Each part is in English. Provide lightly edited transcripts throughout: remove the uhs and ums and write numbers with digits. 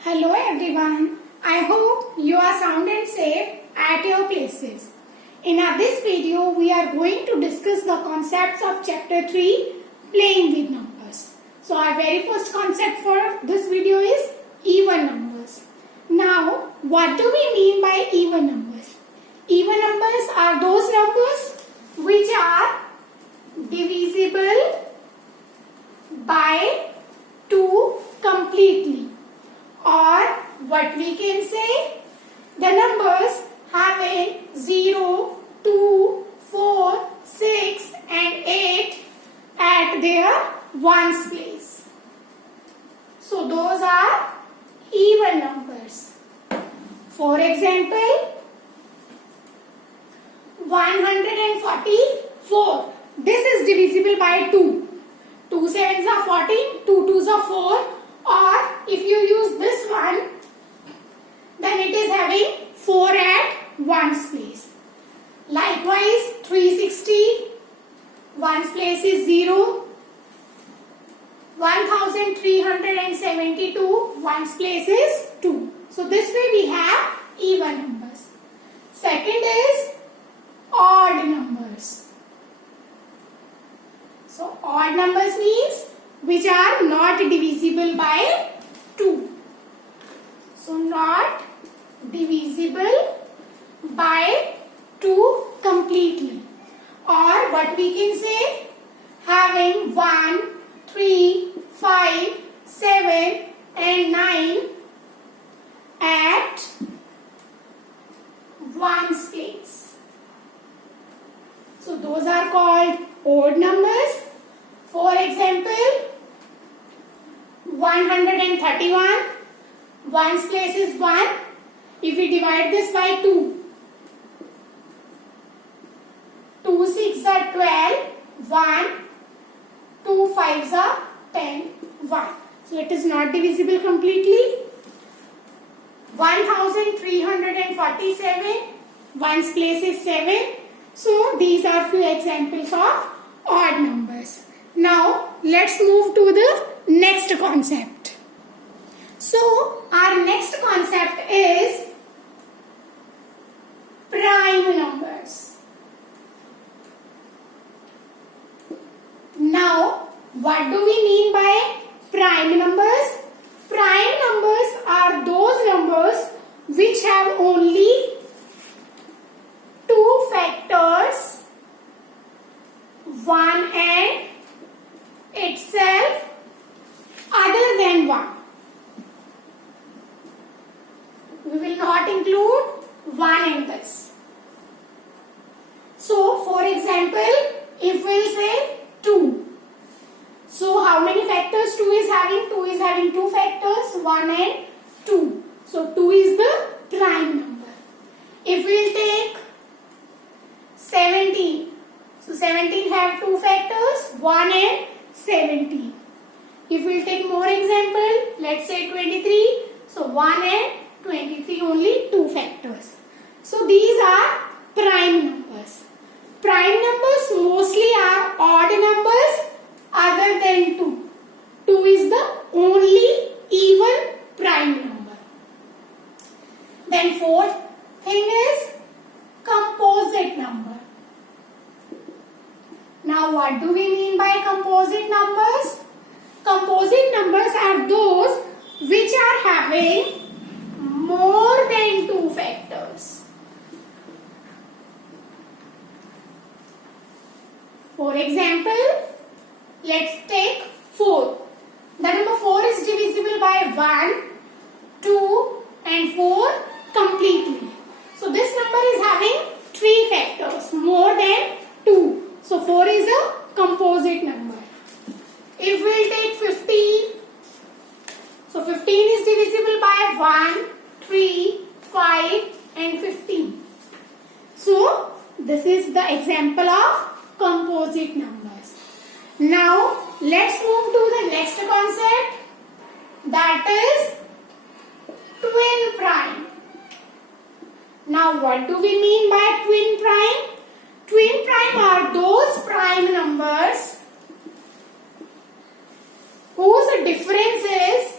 Hello everyone. I hope you are sound and safe at your places. In this video, we are going to discuss the concepts of chapter 3, playing with numbers. So our very first concept for this video is even numbers. Now, what do we mean by even numbers? Even numbers are those numbers which are divisible by 2 completely, or what we can say, the numbers having 0, 2, 4, 6 and 8 at their ones place. So those are even numbers. For example, 144. This is divisible by 2. 2 sevens are 14, 2 twos are 4, or if you use this one, then it is having 4 at ones place. Likewise, 360, ones place is 0. 1372, ones place is 2. So this way we have even numbers. Second is odd numbers. So odd numbers means which are not divisible by 2. So not divisible by 2 completely, or what we can say, having 1, 3, 5, 7 and 9 at ones place. So those are called odd numbers. For example, 131, ones place is 1. If we divide this by 2, 2 6 are 12, 1, 2 5s are 10, 1. So it is not divisible completely. 1347, ones place is 7. So these are few examples of odd numbers. Now let's move to the next concept. So our next concept is prime numbers. Now what do we mean by prime numbers? Prime numbers are those numbers which have only 2 factors, 1 and itself, other than 1. We will not include 1 in this. So for example, if we will say 2. So how many factors 2 is having? 2 is having 2 factors, 1 and 2. So 2 is the prime number. If we will take 17. So 17 have 2 factors, 1 and 17. If we will take more example, let's say 23. So 1 and 23, only 2 factors. So these are prime numbers. Prime numbers mostly are odd numbers other than 2. 2 is the only even prime number. Then fourth thing is composite number. Now what do we mean by composite numbers? Composite numbers are those which are having more than 2 factors. For example, let's take 4. The number 4 is divisible by 1, 2 and 4 completely. So this number is having 3 factors, more than 2. So 4 is a composite number. If we will take 15, so 15 is divisible by 1, 3, 5 and 15. So this is the example of composite numbers. Now let's move to the next concept, that is twin prime. Now what do we mean by twin prime? Twin prime are those prime numbers whose difference is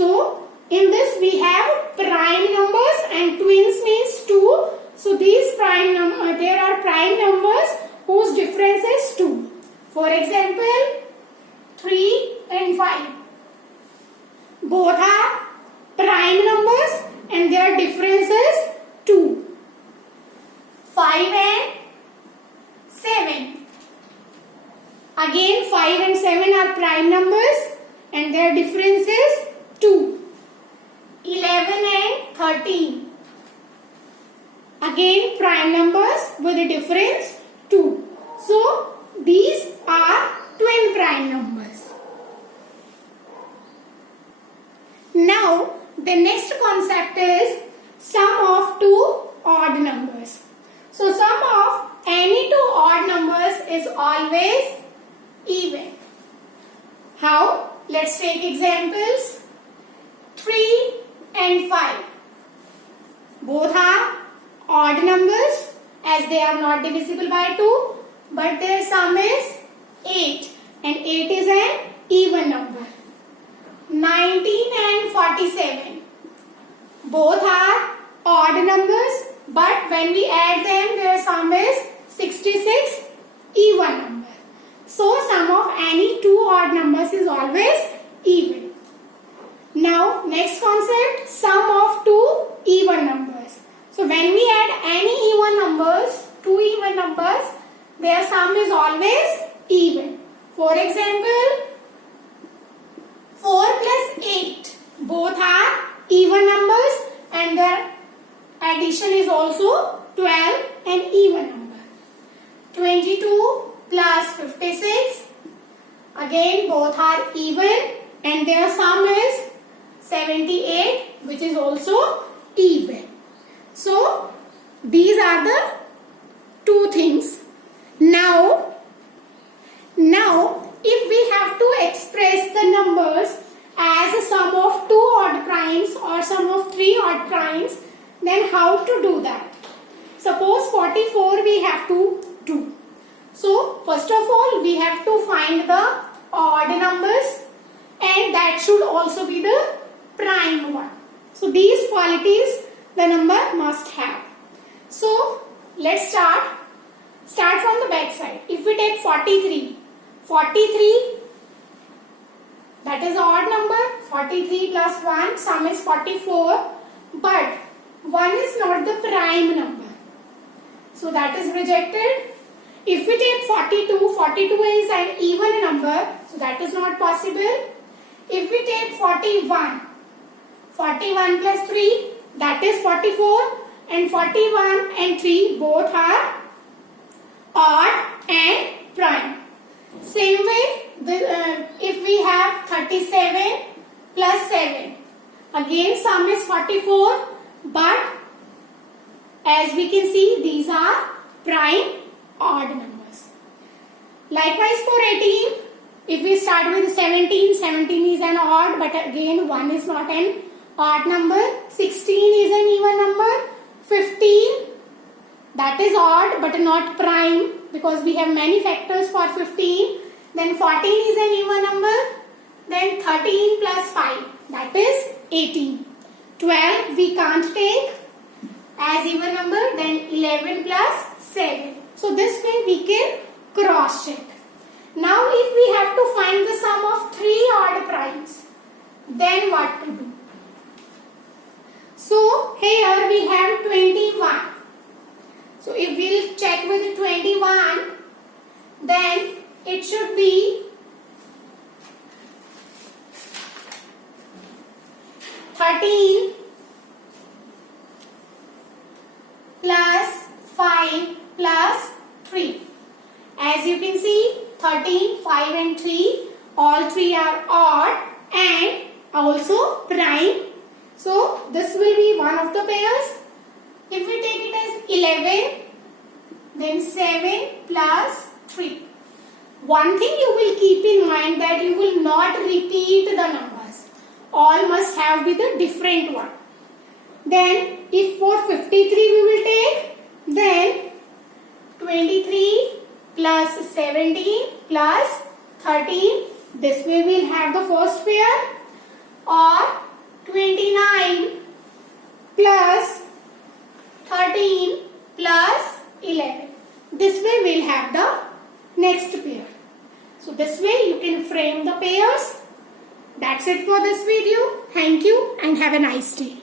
So in this we have prime numbers and twins means 2. So these there are prime numbers whose difference is 2. For example, 3 and 5. Both are prime numbers and their difference is 2. 5 and 7. Again 5 and 7 are prime numbers and their difference is 2. 11 and 13. Again prime numbers with a difference 2. So these are twin prime numbers. Now the next concept is sum of two odd numbers. So sum of any two odd numbers is always even. How? Let's take examples. 3 and 5. Both are odd numbers as they are not divisible by 2, but their sum is 8 and 8 is an even number. 19 and 47. Both are odd numbers, but when we add them their sum is 66, even number. So sum of any two odd numbers is always even. Now next concept, sum of two even numbers. So when we add any even numbers, two even numbers, their sum is always even. For example, 4 plus 8. Both are even numbers and their addition is also 12, an even number. 22 plus 56. Again both are even and their sum is 78, which is also even. So these are the two things. Now if we have to express the numbers as a sum of two odd primes or sum of three odd primes, then how to do that? Suppose 44 we have to do. So first of all we have to find the odd numbers and that should also be the prime one. So these qualities the number must have. So let's start from the back side. If we take 43, that is an odd number. 43 plus 1, sum is 44, but 1 is not the prime number, so that is rejected. If we take 42 is an even number, so that is not possible. If we take 41 plus 3, that is 44, and 41 and 3 both are odd and prime. Same way, if we have 37 plus 7, again sum is 44, but as we can see these are prime odd numbers. Likewise for 18, if we start with 17 is an odd, but again 1 is not an odd number. 16 is an even number. 15, that is odd but not prime because we have many factors for 15. Then 14 is an even number. Then 13 plus 5, that is 18. 12 we can't take as even number. Then 11 plus 7. So this way we can cross check. Now if we have to find the sum of three odd primes, then what to do? So here we have 21. So if we'll check with 21, then it should be 13 plus 5 plus 3. As you can see, 13, 5 and 3, all three are odd and also prime. So this will be one of the pairs. If we take it as 11, then 7 plus 3. One thing you will keep in mind that you will not repeat the numbers. All must have be the different one. Then if for 53 we will take, then 23 plus 17 plus 13. This way we will have the first pair. Or this way we'll have the next pair. So this way you can frame the pairs. That's it for this video. Thank you and have a nice day.